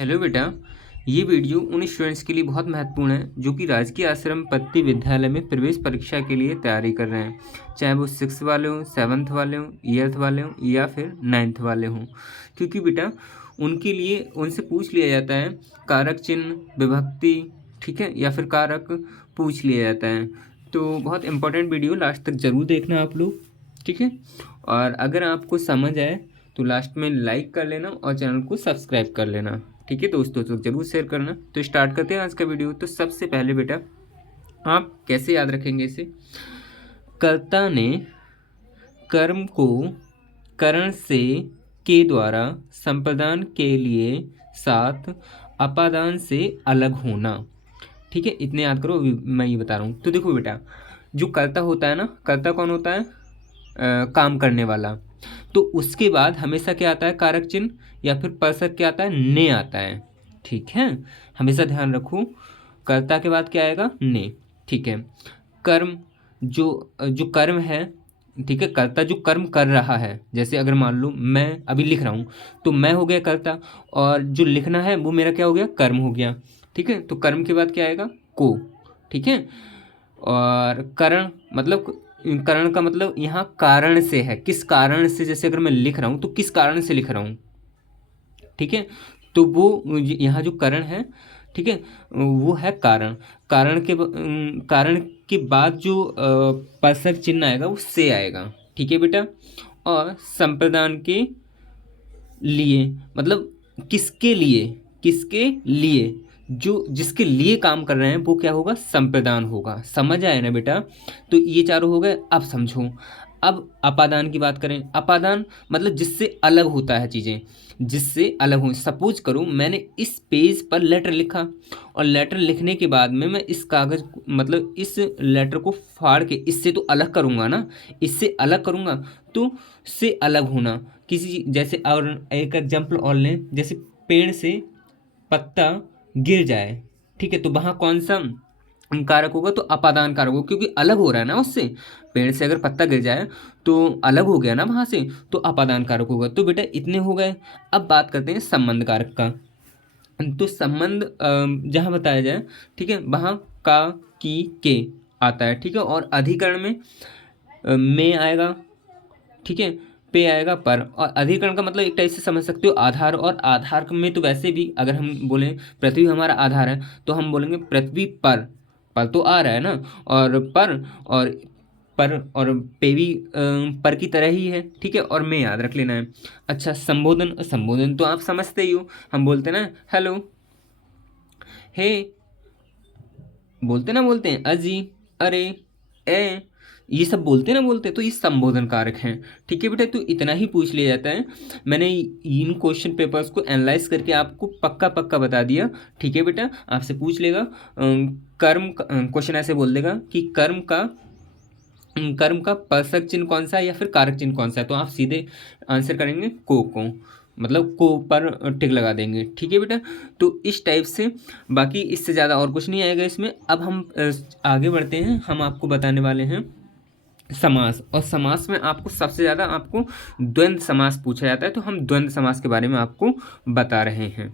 Hello बेटा। ये video उन स्टूडेंट्स के लिए बहुत महत्वपूर्ण है जो कि राजकीय आश्रम पत्ती विद्यालय में प्रवेश परीक्षा के लिए तैयारी कर रहे हैं, चाहे वो 6th वाले हों, 7th वाले हों, 8th वाले हों या फिर 9th वाले हों। क्योंकि बेटा उनके लिए उनसे पूछ लिया जाता है कारक चिन्ह, विभक्ति, ठीक है, या फिर कारक पूछ लिया जाता है। तो बहुत इंपॉर्टेंट वीडियो, लास्ट तक ज़रूर देखना आप लोग, ठीक है। और अगर आपको समझ आए तो लास्ट में लाइक कर लेना और चैनल को सब्सक्राइब कर लेना, ठीक है दोस्तों। तो जरूर शेयर करना। तो स्टार्ट करते हैं आज का वीडियो। तो सबसे पहले बेटा आप कैसे याद रखेंगे इसे? कर्ता ने कर्म को करण से के द्वारा संप्रदान के लिए साथ अपादान से अलग होना, ठीक है। इतने याद करो, अभी मैं ये बता रहा हूँ। तो देखो बेटा, जो कर्ता होता है ना, कर्ता कौन होता है? काम करने वाला। तो उसके बाद हमेशा क्या आता है? कारक चिन्ह या फिर परसक क्या आता है? ने आता है, ठीक है। हमेशा ध्यान रखो, कर्ता के बाद क्या आएगा? ने, ठीक है। कर्म, जो जो कर्म है, ठीक है, कर्ता जो कर्म कर रहा है, जैसे अगर मान लो मैं अभी लिख रहा हूँ तो मैं हो गया कर्ता, और जो लिखना है वो मेरा क्या हो गया? कर्म हो गया, ठीक है। तो कर्म के बाद क्या आएगा? को, ठीक है। और करण मतलब, करण का मतलब यहाँ कारण से है, किस कारण से। जैसे अगर मैं लिख रहा हूँ तो किस कारण से लिख रहा हूँ, ठीक है। तो वो यहाँ जो करण है, ठीक है, वो है कारण। कारण के बाद जो परसक चिन्ह आएगा वो से आएगा, ठीक है बेटा। और संप्रदान के लिए मतलब किसके लिए? किसके लिए? जो जिसके लिए काम कर रहे हैं वो क्या होगा? संप्रदान होगा। समझ आए ना बेटा? तो ये चारों हो गए। अब समझो, अब अपादान की बात करें। अपादान मतलब जिससे अलग होता है चीज़ें, जिससे अलग हो। सपोज करो मैंने इस पेज पर लेटर लिखा, और लेटर लिखने के बाद में मैं इस कागज़ मतलब इस लेटर को फाड़ के इससे तो अलग करूँगा ना, इससे अलग करूँगा। तो से अलग होना किसी, जैसे और एक एग्जाम्पल और लें, जैसे पेड़ से पत्ता गिर जाए, ठीक है, तो वहाँ कौन सा कारक होगा? तो अपादान कारक होगा, क्योंकि अलग हो रहा है ना उससे। पेड़ से अगर पत्ता गिर जाए तो अलग हो गया ना वहाँ से, तो अपादान कारक होगा। तो बेटा इतने हो गए। अब बात करते हैं संबंध कारक का। तो संबंध जहाँ बताया जाए, ठीक है, वहाँ का, की, के आता है, ठीक है। और अधिकरण में आएगा, ठीक है, पे आएगा पर। और अधिकरण का मतलब एक टाइप से समझ सकते हो आधार। और आधार में तो वैसे भी अगर हम बोलें पृथ्वी हमारा आधार है तो हम बोलेंगे पृथ्वी पर तो आ रहा है ना, और पर और पे भी पर की तरह ही है, ठीक है। और मैं याद रख लेना है। अच्छा, संबोधन। संबोधन तो आप समझते ही हो, हम बोलते ना हेलो, हे, बोलते हैं अजी, अरे, ए, ये सब बोलते ना, बोलते तो ये संबोधन कारक हैं, ठीक है बेटा। तो इतना ही पूछ लिया जाता है। मैंने इन क्वेश्चन पेपर्स को एनालाइज करके आपको पक्का पक्का बता दिया, ठीक है बेटा। आपसे पूछ लेगा कर्म, क्वेश्चन ऐसे बोल देगा कि कर्म का परसक चिन्ह कौन सा है या फिर कारक चिन्ह कौन सा है, तो आप सीधे आंसर करेंगे को, मतलब को पर टिक लगा देंगे, ठीक है बेटा। तो इस टाइप से, बाकी इससे ज़्यादा और कुछ नहीं आएगा इसमें। अब हम आगे बढ़ते हैं। हम आपको बताने वाले हैं समास। और समास में आपको सबसे ज़्यादा आपको द्वंद्व समास पूछा जाता है, तो हम द्वंद्व समास के बारे में आपको बता रहे हैं।